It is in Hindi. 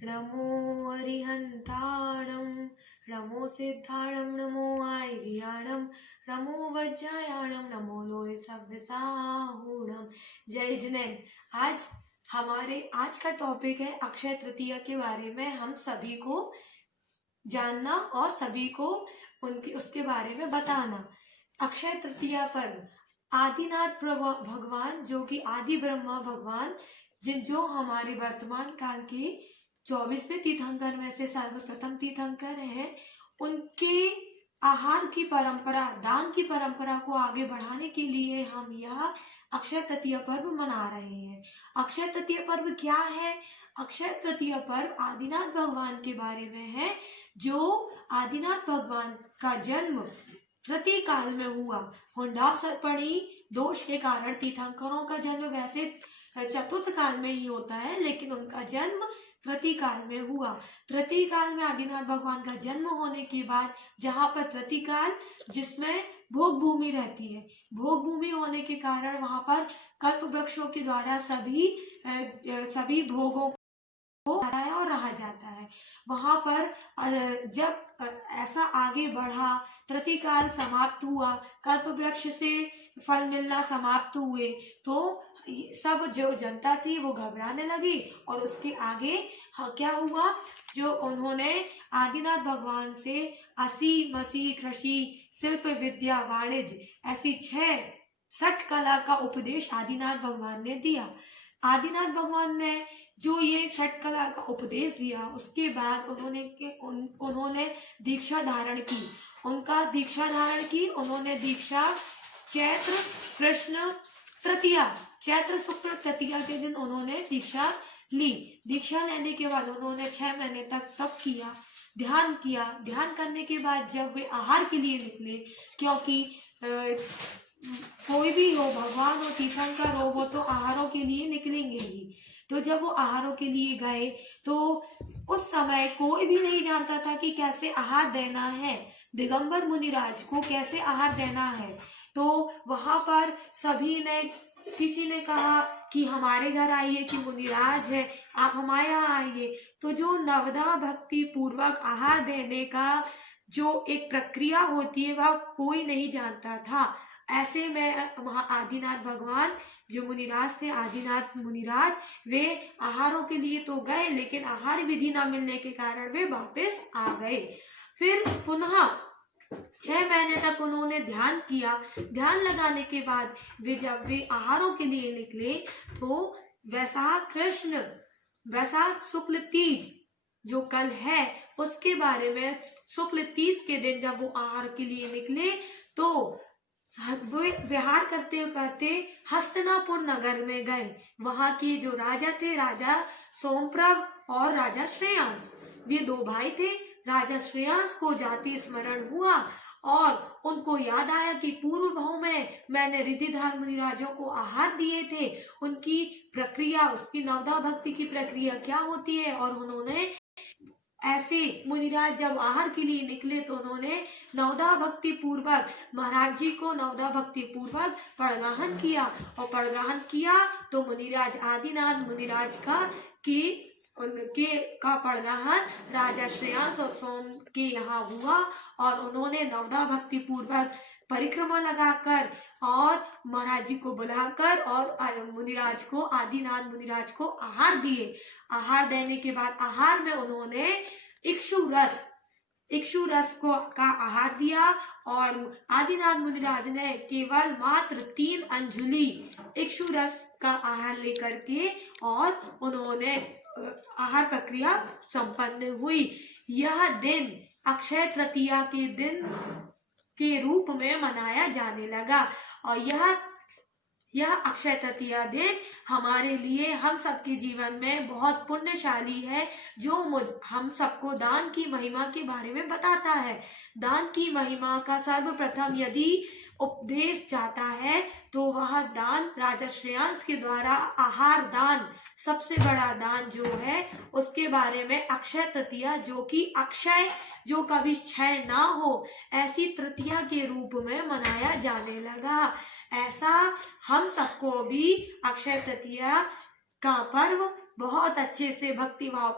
नमो अरिहन्ताणं नमो सिद्धाणं नमो आयर्याणं नमो वज्रायाणं नमो लोहे सव्यसाहूणं। जय जिनेन्द्र। आज का टॉपिक है अक्षय तृतीया के बारे में हम सभी को जानना और सभी को उसके बारे में बताना। अक्षय तृतीया पर्व आदिनाथ भगवान जो कि आदि ब्रह्मा भगवान जो हमारे वर्तमान काल के 24वें तीर्थंकर में से सर्वप्रथम तीर्थंकर हैं, उनके आहार की परंपरा, दान की परंपरा को आगे बढ़ाने के लिए हम यह अक्षय तृतीया पर्व मना रहे हैं। अक्षय तृतीया पर्व क्या है? अक्षय तृतीया पर्व आदिनाथ भगवान के बारे में है, जो आदिनाथ भगवान का जन्म तृतीय काल में हुआ। हुंडा सर्पणी दोष के कारण तीर्थंकरों का जन्म वैसे चतुर्थ काल में ही होता है, लेकिन उनका जन्म तृतीय काल में हुआ। तृतीय काल में आदिनाथ भगवान का जन्म होने के बाद जहाँ पर तृतीय काल जिसमें भोग भूमि रहती है, भोग भूमि होने के कारण वहां पर कल्प वृक्षों के द्वारा सभी भोगों को और रहा जाता है। वहां पर जब ऐसा आगे बढ़ा, तृतीय काल समाप्त हुआ, कल्प वृक्ष से फल मिलना समाप्त हुए, तो सब जो जनता थी वो घबराने लगी और उसके आगे क्या हुआ, जो उन्होंने आदिनाथ भगवान से असी मसी कृषि शिल्प विद्या वाणिज्य ऐसी 6 कला का उपदेश आदिनाथ भगवान ने दिया। आदिनाथ भगवान ने जो ये 6 कला का उपदेश दिया, उसके बाद उन्होंने दीक्षा धारण की। उन्होंने दीक्षा चैत्र कृष्ण तृतीया, चैत्र शुक्ल तृतीया के दिन उन्होंने दीक्षा ली। दीक्षा लेने के बाद उन्होंने 6 महीने तक तप किया, ध्यान किया। ध्यान करने के बाद जब वे आहार के लिए निकले, क्योंकि कोई भी हो, भगवान हो, तीर्थंकर हो, वो तो आहारों के लिए निकलेंगे ही। तो जब वो आहारों के लिए गए तो उस समय कोई भी नहीं जानता था कि कैसे आहार देना है, दिगंबर मुनिराज को कैसे आहार देना है। तो वहां पर किसी ने कहा कि हमारे घर आइए, कि मुनिराज है आप हमारे यहाँ आइए। तो जो नवदा भक्ति पूर्वक आहार देने का जो एक प्रक्रिया होती है वह कोई नहीं जानता था। ऐसे में वहाँ आदिनाथ भगवान जो मुनिराज थे, आदिनाथ मुनिराज, वे आहारों के लिए तो गए, लेकिन आहार विधि न मिलने के कारण वे वापस आ गए। फिर पुनः 6 महीने तक उन्होंने ध्यान किया। ध्यान लगाने के बाद जब वे आहारों के लिए निकले तो वैशाख शुक्ल तीज जो कल है उसके बारे में, शुक्ल तीज के दिन जब वो आहार के लिए निकले तो वे विहार करते करते हस्तिनापुर नगर में गए। वहां के जो राजा थे, राजा सोमप्रभ और राजा श्रेयांस, वे 2 भाई थे। राजा श्रेयांस को जाति स्मरण हुआ और उनको याद आया कि पूर्व भाव में मैंने रिद्धिधर मुनिराजों को आहार दिए थे, उनकी प्रक्रिया, उसकी नवदा भक्ति की प्रक्रिया क्या होती है। और उन्होंने ऐसे मुनिराज जब आहार के लिए निकले तो उन्होंने नवदा भक्ति पूर्वक महाराज जी को नवदा भक्ति पूर्वक पड़गाहन किया। और पड़गाहन किया तो मुनिराज आदिनाथ मुनिराज का पड़गाहन राजा श्रेयांस और सोम के यहाँ हुआ। और उन्होंने नवदा भक्ति पूर्वक परिक्रमा लगाकर और महाराज जी को बुलाकर और मुनिराज को, आदिनाथ मुनिराज को आहार दिए। आहार देने के बाद आहार में उन्होंने इक्षु रस का आहार दिया और आदिनाथ मुनिराज ने केवल मात्र 3 अंजुलि इक्षु रस का आहार लेकर के और उन्होंने आहार प्रक्रिया संपन्न हुई। यह दिन अक्षय तृतीया के दिन के रूप में मनाया जाने लगा। और यह अक्षय तृतीया दिन हमारे लिए, हम सबके जीवन में बहुत पुण्यशाली है, जो हम सबको दान की महिमा के बारे में बताता है। दान की महिमा का सर्वप्रथम यदि उपदेश जाता है तो वह दान राजा श्रेयांस के द्वारा आहार दान, सबसे बड़ा दान जो है, उसके बारे में अक्षय तृतीया, जो कि अक्षय, जो कभी क्षय ना हो, ऐसी तृतीया के रूप में मनाया जाने लगा। ऐसा हम सबको भी अक्षय तृतीया का पर्व बहुत अच्छे से भक्ति भाव